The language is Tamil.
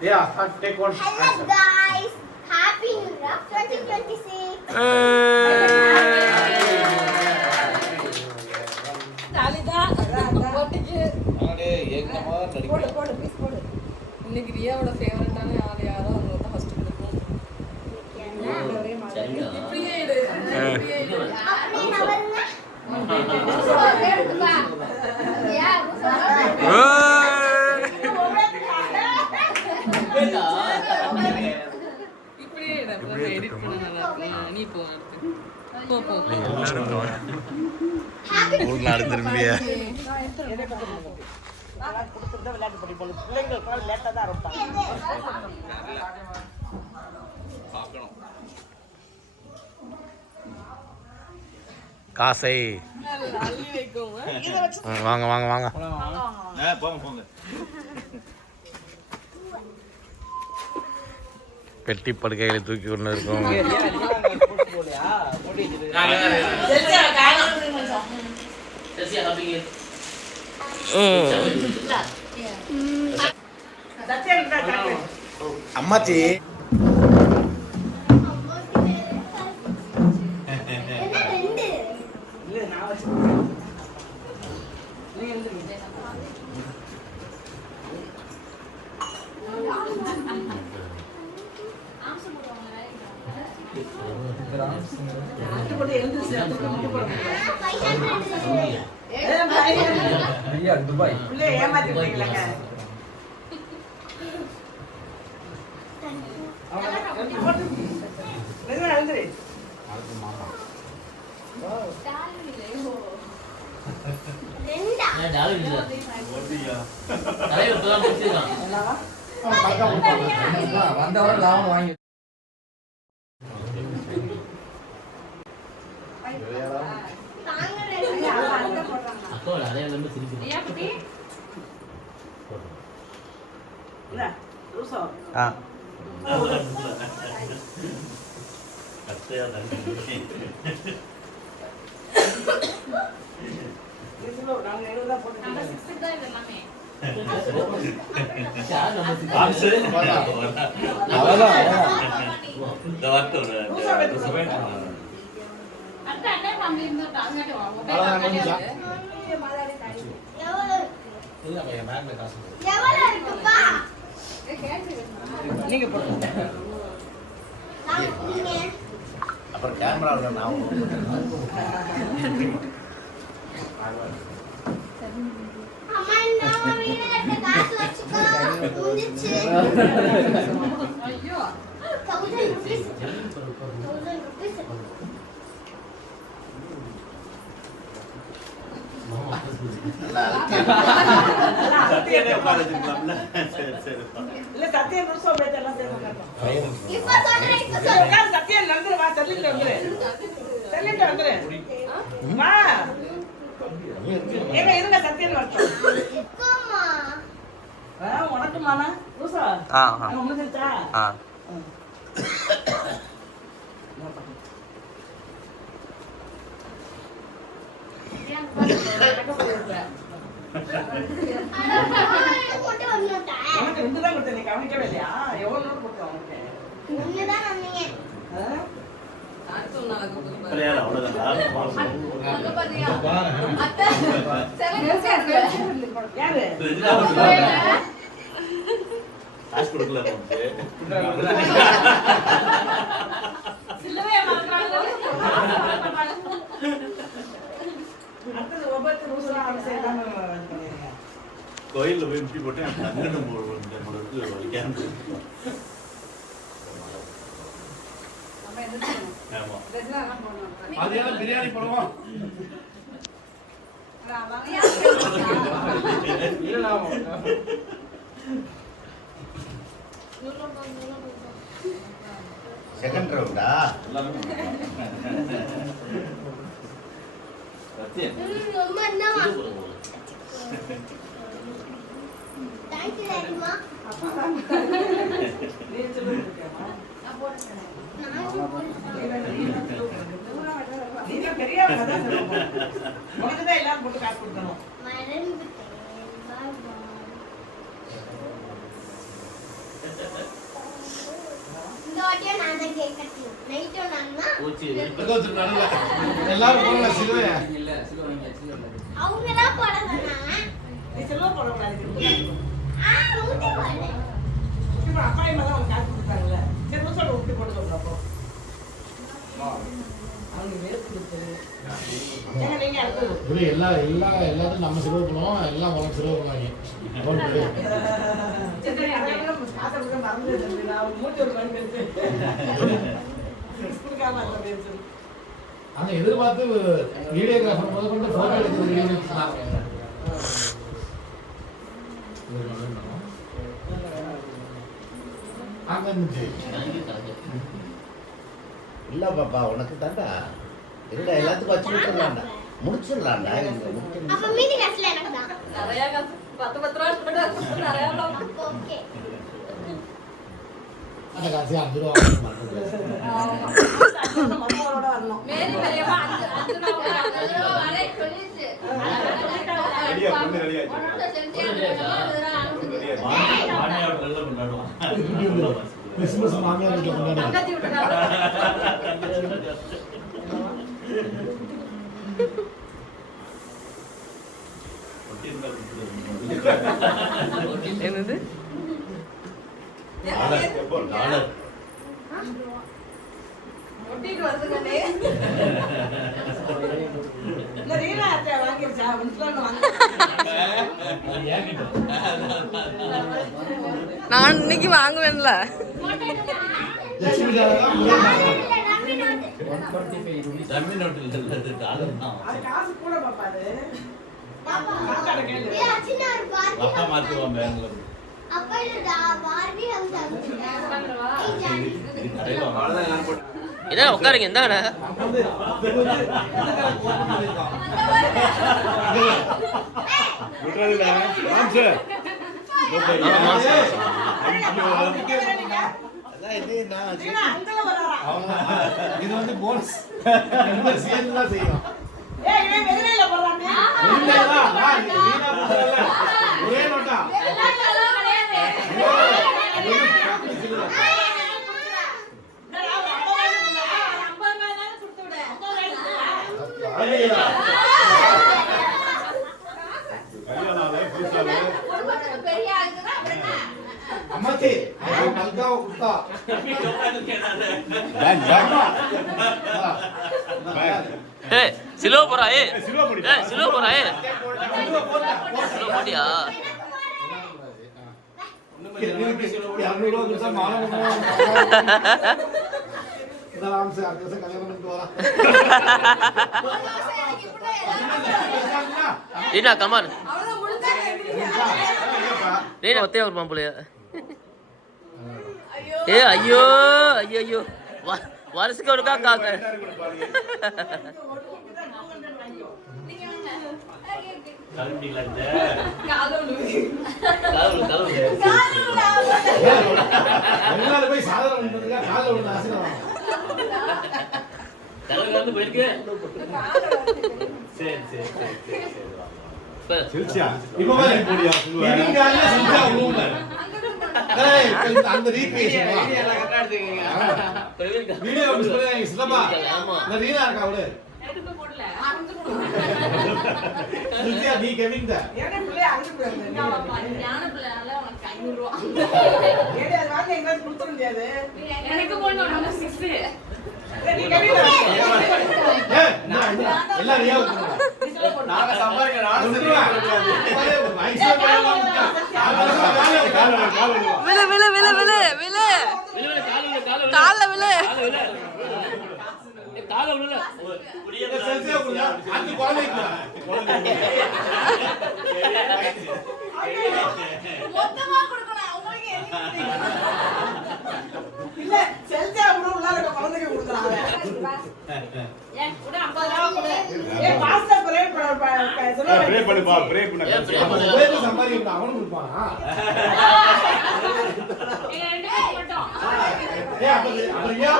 Yeah, take one. Hello guys, Happy New Year 2026. இன்னைக்கு ரியாவோட ஃபேவரட்டான ஆள் யாரோ அவங்க தான் ஃபர்ஸ்ட் கொடுப்போம். இப்படியே இடு. எடிட் பண்ண நல்லா இருக்கு. நீ போ அடுத்து. போ. ஊர்ல திரும்பியா விளையாட்டு படி போல பிள்ளைங்களுக்கு லேட்டா தான் இருப்பாங்க. காசை வாங்க வாங்க வாங்க போங்க. பெட்டி படுக்கைகளை தூக்கி கொண்டு இருக்கோம். அம்மாச்சி வந்தவரை லாபம் வாங்கி அப்புறம் கேமராவில் நான் உனக்குமாண்ணா முடிஞ்சிருச்சா? உனக்கு ரெண்டு தான் கொடுத்தேன், நீ கவனிக்கவே இல்லையா? எவ்வளவு நோட் கொடுத்தேன் உனக்கு? காசு கொடுக்கல கோயில்ல போய் முட்டி போட்டேன். பிரியாணி போடுவோம். செகண்ட் ரவுண்டா பெரிய எல்லாரும் போட்டு காசு கொடுக்கணும். வாட்டியும் நான் தான் கேக் கட்டணும். நைட்டும் நான் தான். எல்லாரும் போகல சிலுவையா இல்ல சிலுவை வாங்கி சிலுவை அவங்க தான் போட சொன்னாங்க. நீ செல்வா போடக்கூடாது. ஊட்டி போடு. இப்ப அப்பா அம்மா தான் உனக்கு காசு கொடுத்தாங்கல்ல. சரி ரோசோட ஊட்டி போட சொல்றேன் அப்போ. அவங்க வேர்த்து கொடுத்து. ஏங்க நீங்க அடுத்தது. எல்லாத்தையும் நம்ம செலவு பண்ணுவோம் எல்லாம் உனக்கு செலவு பண்ணுவாங்க சரி அதெல்லாம் காசை கொடுக்க மறந்துடுது. நான் மூச்சு ஒரு மணி பேசு. கொடுக்காம அந்த பேசு. ஆனா எதிர்பார்த்து வீடியோகிராஃபர் முதல் கொண்டு போட்டோ எடுக்கிறது வீடியோ அங்க இருந்துச்சு இல்ல பாப்பா உனக்கு தாண்டா இல்ல எல்லாத்துக்கும் வச்சு விட்டுடலாம்டா முடிச்சிடலாம்டா அப்ப மீதி காசுல எனக்கு தான். நிறைய காசு 10 ரூபா போட்டு நிறைய ஓகே. அந்த காசு 5 ரூபா மம்மாவோட வரணும். மேரி பெரியம்மா 5 ரூபா வரை சொல்லிச்சு. ரெடியா பொண்ணு ரெடியா மாமியார் நல்ல கொண்டாடுவான் கிறிஸ்துமஸ் மாமியார் வீட்டுல கொண்டாடுவாங்க பக்கத்து விட்டுறாங்க. என்னது ஒட்டிட்டு வருதுங்கண்ணே. இந்த ரீனா அத்தை வாங்கிருச்சா? உன்ஸ்லான்னு வாங்க. நான் இன்னைக்கு வாங்குவேன்ல. லட்சுமி தாரா டம்மி நோட்டில் இல்லது டாலர் தான் அது காசு கூட பாப்பாரு. பாப்பா. காக்காட கேளு. ஏ சின்ன ஒரு பார்ட்டி. அப்பா மாத்துவான் பேங்க்ல அப்பா இல்லடா பார்ட்டி ஹவுஸ் ஆகுது. என்ன உட்காருங்க இந்தாங்கண்ணா ரீனா அங்கல வராரா? இது வந்து போனஸ் சேர்ந்து தான் செய்யணும் ஏய் இவன் வெதிரையில போறானே. ஒரே நோட்டா அம்மாச்சி நல்கா குத்தா ஏய் சிலுவ போறா ஏய் சிலுவ போறா ஏய் சிலுவ போட்டியா 200 ரூபா கொடுத்தா மாலை இதெல்லாம் சார் அடுத்த வருஷம் கல்யாணம் பண்ணிட்டு வரா ரீனா கமான் ரீனா ஒத்தே ஒரு மாம்பளையா ஏ ஐயோ ஐயோ ஐயோ வருஷத்துக்கு ஒருக்கா காக்க எல்லாரும் போய் சாதனை பண்றதுக்கா காலைல ஒண்ணு ஆசீர்வாதம் தலைவர் போயிருக்கு சரி சரி சில்சியா இப்போ பாரு இவங்க எல்லாம் செஞ்சா உள்ள ஏய் அந்த ரீக்ரியேஷன் வீடியோ மிஸ் பண்ணி சிலபா இந்த ரீனா இருக்கா அவளே சில்சியா நீ கெவிங் த ஏனே பிள்ளை அங்க போறாங்க. ஞான பிள்ளைனால உனக்கு 500 ரூபா. ஏடே அது வாங்க எங்க கொடுக்க முடியாது. எனக்கு போன் பண்ணாங்க 6. நீ கவிதா. ஏய் எல்லாம் ரியா நாங்க சம்பாதிக்க நானும் விழு விழு விழு விழு விழு கால்ல விழு கால விடல செல்சியா குடுங்க அந்த குழந்தைக்கு மொத்தமா கொடுக்கணும் அவங்களுக்கு இல்ல செல்சியா கூட உள்ளார குழந்தைக்கு கொடுக்குறாங்க. ஏன் கூட 50 ரூபா கொடு. ஏய் பாஸ்டர் பிரே ப்ரே பண்ணுப்பா ப்ரே பண்ணு பேரு சம்பாதிக்க அவனும் கொடுப்பானா எங்க ரெண்டு பேரும் மட்டும் ஏய் அப்ப ரியா